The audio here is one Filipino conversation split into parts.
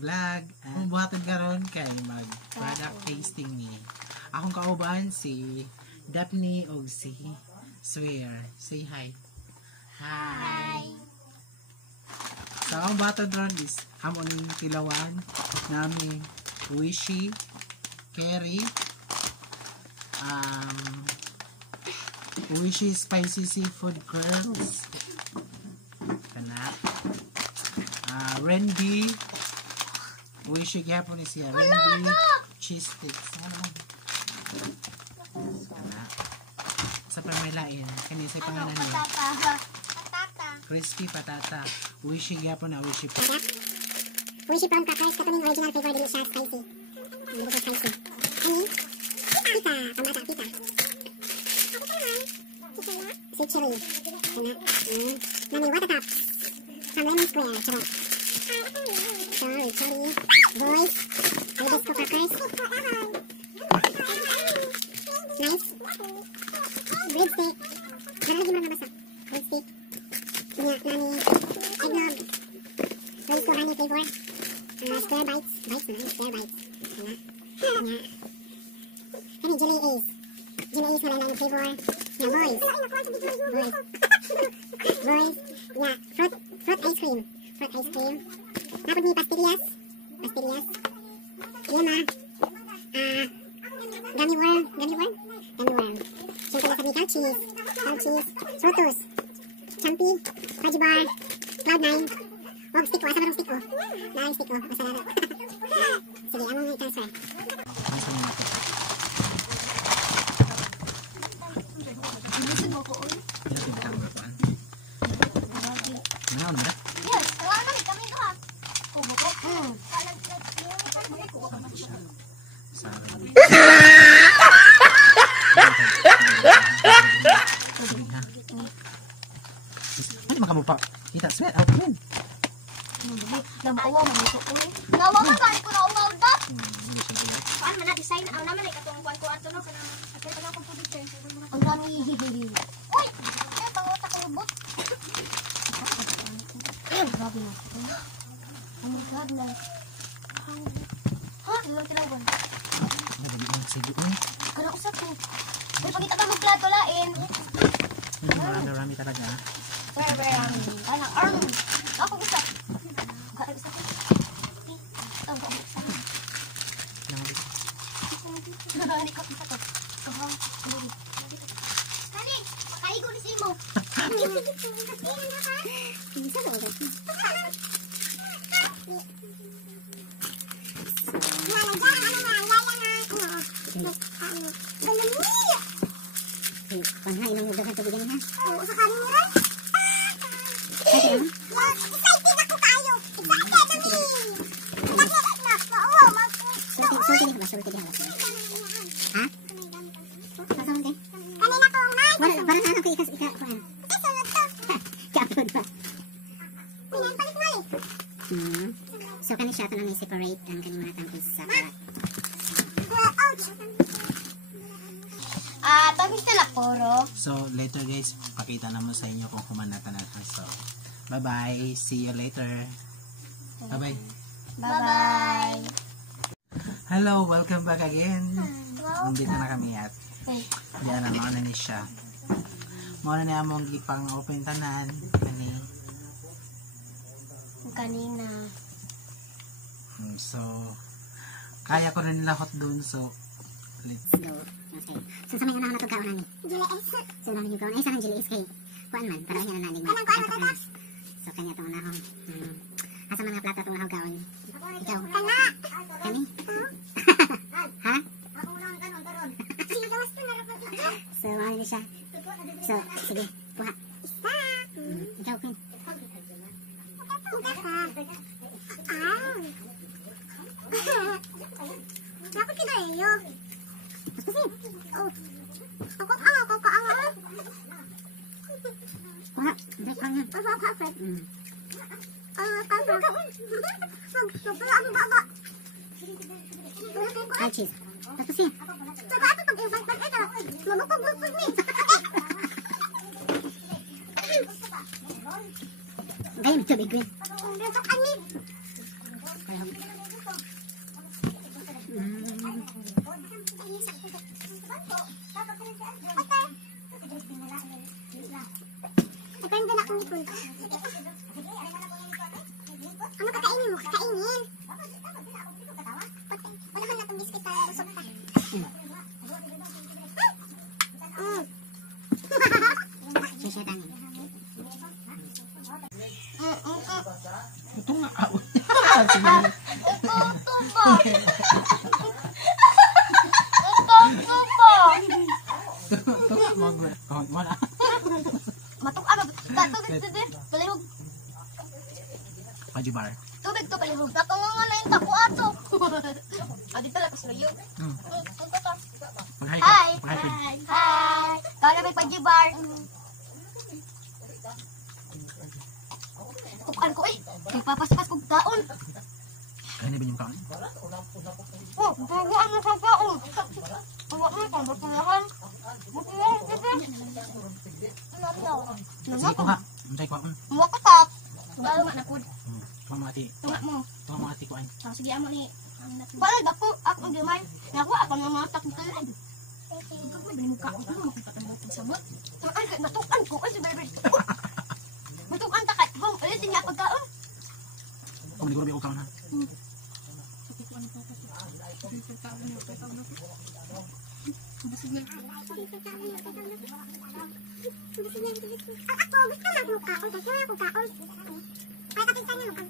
vlog. Ang buhaton karon kay mag product tasting ni. Akong kauban si Daphne og si Swear. Say hi. Hi. So ang buhaton ron is amon tilawan nami Wishy, Kerry, Wishy Spicy Seafood Curls, kana Randy, Wishy gyapon ni siya Randy cheese sticks, kana sa pamelain kani sa pangalan ni crispy patata. Wishy gyapon na Wishy Wishy prawn crackers katuning original flavor dili siya spicy. Buko spicy. Ani? Pita, pambata pita. Sweet chili. Kana. Nami Watatops. From Lemon Square. Charot. Sorry, chili. Boys. Hibisco crackers. Nice. Breadstick. Ano lagi mo na nabasa? Breadstick. Nya, nami eggnog. Hibisco honey flavor. Square bites. Bites na. Square bites. Kana. Nya. Kani jelly Ace. Jelly Ace wala na flavor. Nya, boys. Boys. Boys. Nya, fruit ice cream. Fruit ice cream. Napod ni pastillas. Pastillas. Lima. Gummy worm. Gummy worm? Gummy worm. Siyempre nasab ni cow cheese. Cow cheese. Frutos. Champi. Fudge bar. Cloud9. Oh, stick ko. Asa ba ng stick ko? Dahil stick ko. Asa na. Sige, among i-transfer. Bilisan mo ko, uy. Ano na? Yes, wala na kami doon. Kubo ko. Ano makamu pa? Kita sweat out din. Namawa mo ko, uy. Nawawa ba ko na umaw ba? Kuan man na design ang naman ay katong kuan ato no kana ato na ko pudite. Ang dami. Uy, ay panguta ko lubot. Grabe na. Oh my God, na. Ha? Ilang tilawan? Madali ang sige ko. Kala ko sa to. May pagkita ka magplato lain. Marami talaga. Marami. Kanang arm. Ako gusto. Kaya gusto ko. Ang gusto. Nahali ka gusto ko. Kahang. Kani, makaigo ni si mo. Isa daw ba? Panhay nang udahan to bigyan ha. Oo, sa kanin nila. Excited ako kayo. Excited kami. Sulti diha. Ha? Saan din? Kanina ko ang mic. Wala, parang ano kay ika kuan. Sunod to. Kapod ba? Palit na So kani siya to na may separate ang kanimo na tampis sa kalat. Tapos na poro. So later guys, pakita naman sa inyo kung kumanata na. So bye bye. See you later. Bye bye. Bye-bye. Hello, welcome back again. Nandito na kami at diyan na mga ni siya. Muna na among ipang open tanan Kanina. So kaya ko rin lahot dun. So let's Go. Okay. So sa may unahan na pagkaunan ni. Jelly Ace. So dami yung kaon. Ay, sarang jelly is kay. Kuan man. Pero yan na nanig man. Kanang kuan matatas. So kanya itong unahong. Asa mga plato itong unahaw gaon. Ikaw. Kana. Kani? Ha? Ako lang kanon karon. Silos to na ra pud. So ano ni siya. So sige. Kuha. Isa. Ikaw Queen. Dapat kinayo. Kasi. Oh. Ako kaangan. Kuha. Break lang yan. Ako perfect. Ay, cheese. Tapos siya. Gaya ng tubig, Queen. Ang Nagkaroon akong ipon. Ano kakainin mo? Kakainin. Wala ka na itong biscuit para busog ka. Sisyatangan. Ito nga. Ito nga. Wala. Matuk tubig, palihog. Kajibar. Tubig to, palihog. Natunga na yung tapo ato. Dito lang, kaslayo. Hi. Hi! Hi! Kaya may pajibar. Tukan ko eh. Nagpapaspas kong taon. Kaya na ba yung kaon? Oh, bagaan na sa taon. Ang wak mo, kung batulahan. Batulahan kasi. Sige ko ha. Masay ko ha. Mga katat. Lalo nga na po. Tuwa mga ati. Tunga mo. Tuwa mga ati ko ay. Sige, amo ni. Balay, dako. Ako ang gamay. Nakuha ako ng mga takot. Ikaw may bilimog ka. Ano makita ng bukong sabot? Ay, matukan ko. Ay, si Berber. Matukan ta ka. Bong, alisin niya pagkaon. Kung hindi ko rin ako kaon ha. Ako, gusto lang mo kaon. Kasi ako kaon. Ay, kapitan niya mo kaon.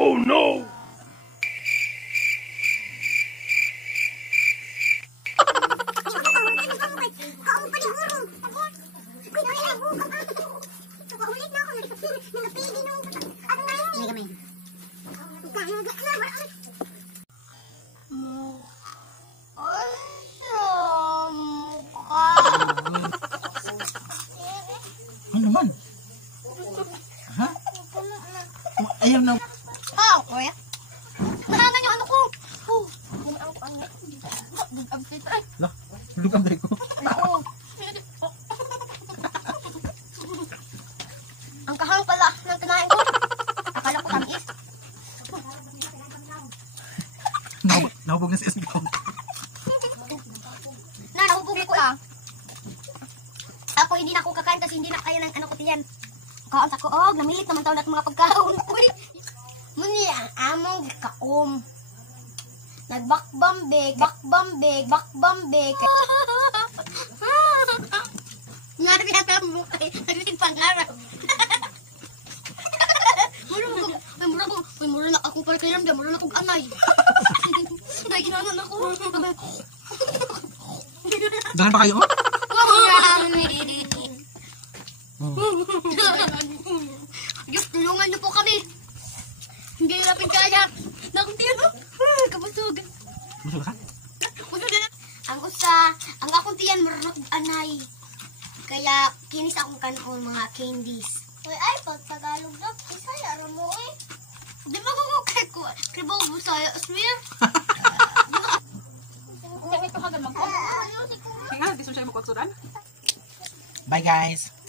Oh no! Ano naman? Ha? Ayaw na. Kuya. Nalaman yung ano ko. Bugab kita eh. Lah, lugam dahil ko. Oo. Ang kahang pala ng kinain ko. Akala ko tamis. Nahubog na si SB ko. Nahubog ko ah. Ako hindi na ako kakain kasi hindi na kaya ng ano ko tiyan. Kaon sa koog, namilit naman taon natin mga pagkaon. Uy, muni ang among kaom. Nagbakbambek. Nari na tayo mo kay nagsitin pang-araw. Mura na akong parkiram, mura na akong anay. Naginanan ako. Dahan pa kayo? Diyos, tulungan niyo po kami. kanon mga candies. Uy, ay, pag Tagalog na, Bisaya mo eh. Di ba ko kay ko? Kribaw Bisaya, swear. Ito ka mag-on. Hinga, di siya mo kaksuran. Bye guys!